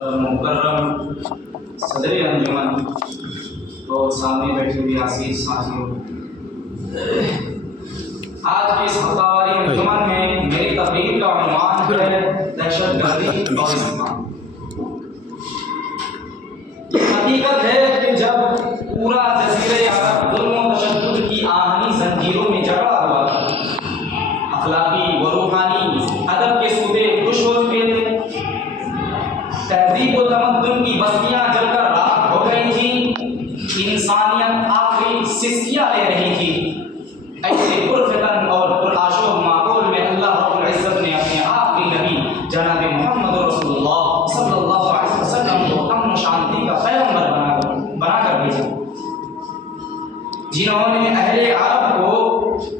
मुकर्रम सदर अंजुमन और सामने बैठे हुए आसीस साथियों, आज की इस हफ्तावारी अंजुमन में मेरी तकरीर का उन्वान है दहशतगर्दी और इस्लाम। हकीकत है कि जब पूरा जज़ीरे अरब जुल्म और तशद्दुद की आहनी जंजीरों में जकड़ा हुआ था, अखलाकी व रूहानी अदब के सूबे खुश हो चुके थे, तहजीब व तमद्दुन की बस्तियां जलकर राख हो गई थी, इंसानियत आखिरी सिस्कियां ले रही थी, ऐसे पुरफितन और पुरआशो माहौल में अल्लाह रब्बुल इज्जत ने अपने आखिरी नबी जनाब मोहम्मद रसूलुल्लाह सल्लल्लाहु अलैहि वसल्लम को अमन शांति का पैगंबर बनाकर भेजा, जिन्होंने अहले अरब को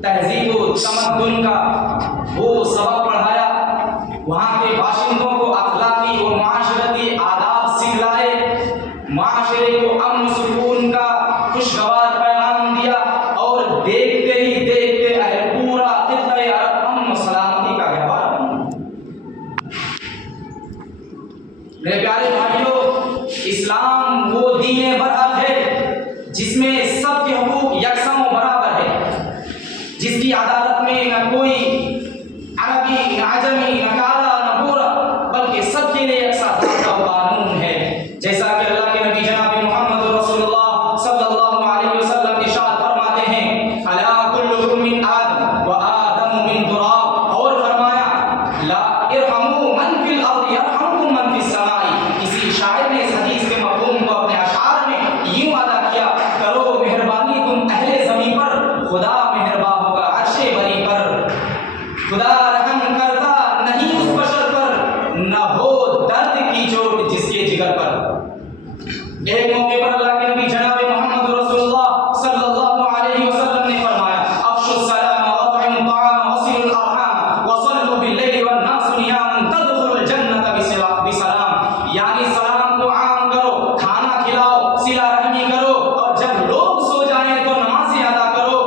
तहजीब व तमद्दुन का वो सबक पढ़ाया, वहाँ के बाशिंदों को अखलाकी और माशरती आदाब सिखलाए, माशरे को अमन सुकून का खुशगवार पैगाम दिया और देखते ही देखते पूरा खित्ते अरब अमन सलामती का गहवार बना। मेरे प्यारे भाइयों, इस्लाम वो दीन बरअत है जिसमें सबके हुकूक यकसा व बराबर है, जिसकी अदालत में न कोई अरबी न अजमी न काला न गोरा, बल्कि सबके लिए यकसा कानून है। जैसा कि अल्लाह के नबी जनाब मोहम्मद रसूलुल्लाह सल्लल्लाहु अलैहि वसल्लम इरशाद फरमाते हैं, अला कुल्लुकुम मिन आदम व आदम मिन तुराब, और फरमाया ला इरहमू मन फिल अर्द यरहमुकुम मन फिस समाई। किसी शायर ने इस हदीस के मफहूम को अपने अशार में यूं अदा किया, करो मेहरबानी तुम अहले ज़मीन पर, खुदा मेहरबान होगा अर्शे बरी पर। खुदा रहम करता नहीं उस बशर पर, न हो दर्द की चोट जिसके जिगर पर। एक मौके पर अल्लाह के नबी जनाब मोहम्मद रसूलुल्लाह सल्लल्लाहु अलैहि वसल्लम ने फरमाया, अफ्शु सलाम व अतइमु ताम व सिलुल अरहम व सल्लु बिल लैलि वन नास नियाम तदखुलुल जन्नत बिसलाम। यानी सलाम को आम करो, खाना खिलाओ, सिला रहमी करो, और जब लोग सो जाएं तो नमाज़ें अदा करो,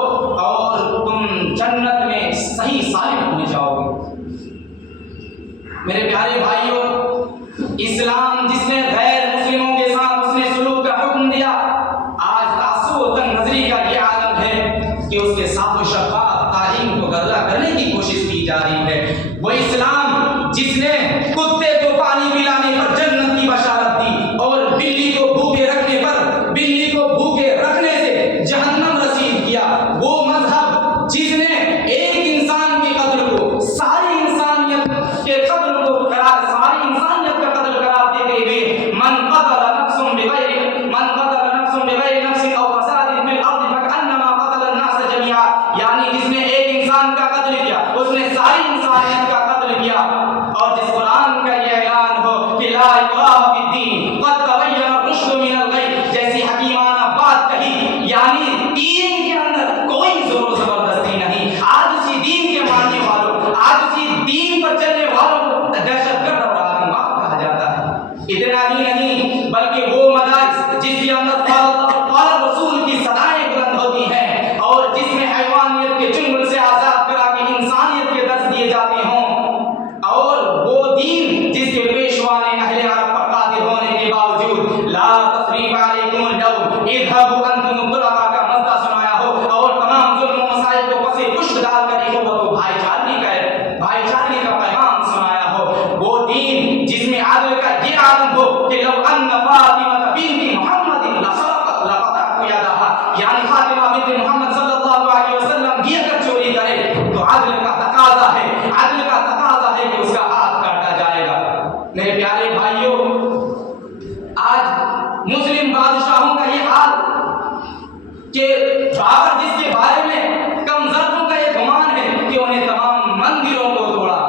और तुम जन्नत में सही सालिम होने जाओगे। मेरे प्यारे भाइयों, इस्लाम जिसने गैर मुस्लिमों के साथ उसने सुलूक का हुक्म दिया, आज तासुब नजरी का ये आलम है कि उसके साथ शफाफ तालीम को गर्दा करने की कोशिश की जा रही है। वो इस्लाम जिसने कुत्ते को पानी पिलाने पर जन्नत की बशारत दी और बिल्ली को भूखे रखने पर, बिल्ली को भूखे रखने से जहन्नम रसीद किया, वो मजहब जिसने एक इंसान के कत्ल को सारी इंसानियत के कत्ल को करार, सारी इंसानियत का कत्ल करार देते हुए मन कतल नफ्सन बिगैर नफ्सिन औ फसादिन फिल अर्द फकअन्नमा कतल अन्नास जमीआ, यानी जिसने एक इंसान का कत्ल किया उसने सारी इंसानियत का कत्ल किया। और जिस कुरान का ये ऐलान हो कि ला इक्राह फिद्दीन क़द तबय्यन रुश्द मिनल गय, जैसी हकीमाना बात कही, यानी दीन के अंदर कोई जोर जबरदस्ती नहीं। आज उसी दीन के मानने वालों, आज उसी दीन पर चलने वालों को दहशतगर्द और आतंकवाद कहा जाता है। इतना ही नहीं, बल्कि वो मदारिस जिसके अंदर रसूल की सदाएं बुलंद होती हैं और जिसमें हैवानियत के चुंगल से आजाद करा के इंसानियत के दर्स दिए जाते हों, और वो दीन जिसके पेशवा ने अहले अरब पर कादिर होने के बावजूद ला तस्रीब अलैकुमुल यौम इज़हबू अंतुम तुलका का मज़दा सुनाया हो, और तमाम जुल्म व मसाइब को पसे पुष्ट डालकर इख़वत व भाईचारे का पैगाम सुनाया हो, वो दीन जिसमें आदल का ये आलम हो कि लव अन्ना फातिमा बिन्ती मुहम्मदिन लसरक़त लक़तअतु यदहा, यानी फातिमा बिन्ती मुहम्मद सल्लल्लाहु अलैहि वसल्लम भी अगर चोरी करे तो आदल का तकाज़ा है कि उसका हाथ काटा जाएगा। मेरे प्यारे भाइयों, आज मुस्लिम बादशाहों का ये हाल कि बाबर जिसके बारे में कमजोरों का ये गुमान है कि उन्हें तमाम मंदिरों को तोड़ा,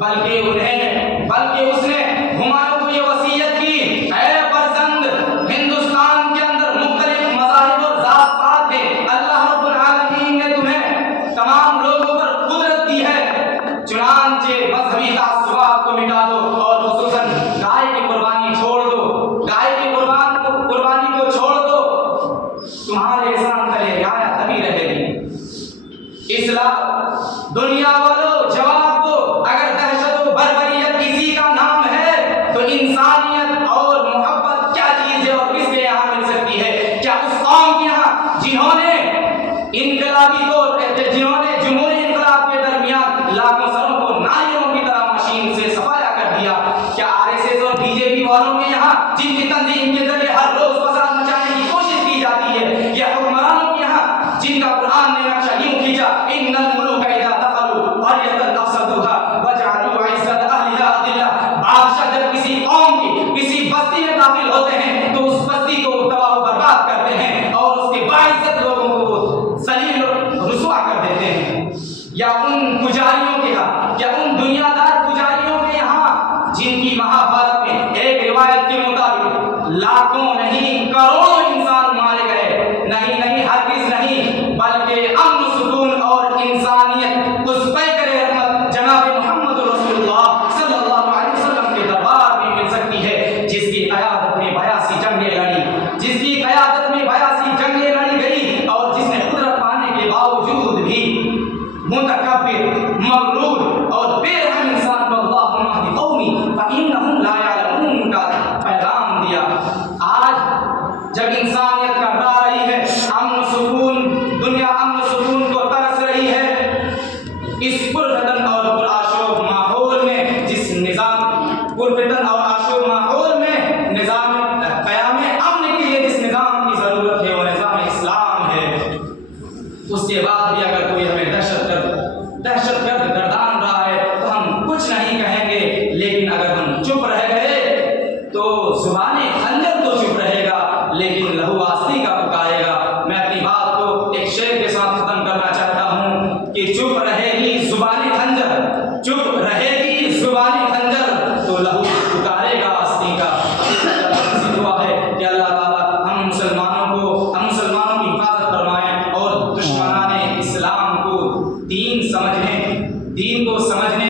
बल्कि उसने हुमायूं को ये वसीयत की, ऐ फर्जंद, हिंदुस्तान के अंदर मुख्तलिफ मज़ाहिब और ज़ात-पात हैं, अल्लाह रब्बुल आलमीन ने तुम्हें तमाम लोगों पर कुदरत दी है, चुनांचे मजहबी तासुबात को मिटा दो और खुसूसन गाय की कुर्बानी छोड़ दो। कांग्रेस और बीजेपी वालों के यहाँ जिनकी तंजीम के जरिए हर रोज फसाद मचाने की कोशिश की जाती है, या हुक्मरानों के यहाँ जिनका कुरान ने नक्शा यूं खींचा, इन्नल मुलूक इज़ा दखलू क़रयतन अफ़सदूहा वजअलू इज़्ज़त अहलिहा अज़िल्ला। बादशाह जब किसी कौम की किसी बस्ती में दाखिल होते हैं तो उस बस्ती को तबाह बर्बाद करते हैं और उसके बाइज्जत लोगों को ज़लील रुसवा कर देते हैं। या उन पुजारियों के यहाँ, या उन दुनियादार पुजारियों के यहाँ जिनकी महाभारत में एक रिवायत के मुताबिक लाखों नहीं करोड़ों इंसान मारे गए। नहीं हरगिज़ नहीं, बल्कि अमन सुकून और इंसानियत उस पैकर रहमत जनाब मोहम्मद रसूलुल्लाह सल्लल्लाहु अलैहि वसल्लम के दरबार में मिल सकती है, जिसकी क़यादत में 82 जंगें लड़ी, जिसकी क़यादत में 82 जंगें लड़ी गई और जिसने कुदरत पाने के बावजूद भी मुतकब्बिर, मगरूर और बेरहम इंसान को अल्लाह महदी कौमी फइन्नहुम ला यअलमून का पैगाम दिया। आज जब इंसानियत कटरा रही है, अमन सुकून, दुनिया अमन सुकून को तरस रही है, इस पुरफितन और पुरआशोब माहौल में जिस निज़ाम पुरफितन और आशोब माहौल में निज़ाम क़याम अमन के लिए जिस निज़ाम की ज़रूरत है वो निज़ाम इस्लाम है। उसके बाद भी अगर कोई हमें दहशतगर्द गर्दान रहा है तो हम कुछ नहीं कहेंगे, लेकिन अगर हम चुप रह गए तो ज़ुबाने खंजर तो चुप रहेगा, लेकिन लहू आस्ती का पुकारेगा। मैं अपनी बात को एक शेर के साथ खत्म करना चाहता हूँ कि चुप रहेगी ज़ुबाने खंजर, चुप रहेगी ज़ुबाने खंजर तो लहू पुकारेगा आस्ती का। दुआ है कि अल्लाह ताला हम मुसलमानों की हिफाजत फरमाएं और दुश्मनाने इस्लाम को दीन को समझ